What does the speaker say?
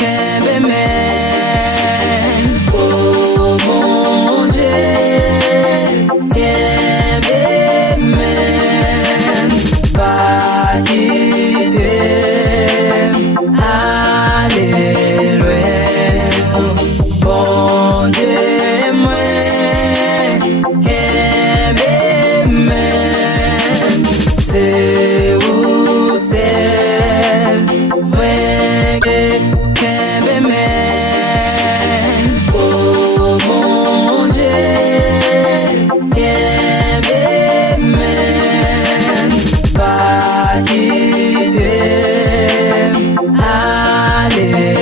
kebe men. Oh mon Dieu, kebe men. Va quitter, aller loin. Bon Dieu, moi, kebe men. C'est où c'est, moi, kebe men. Oh mon Dieu, kebe men. Va quitter, aller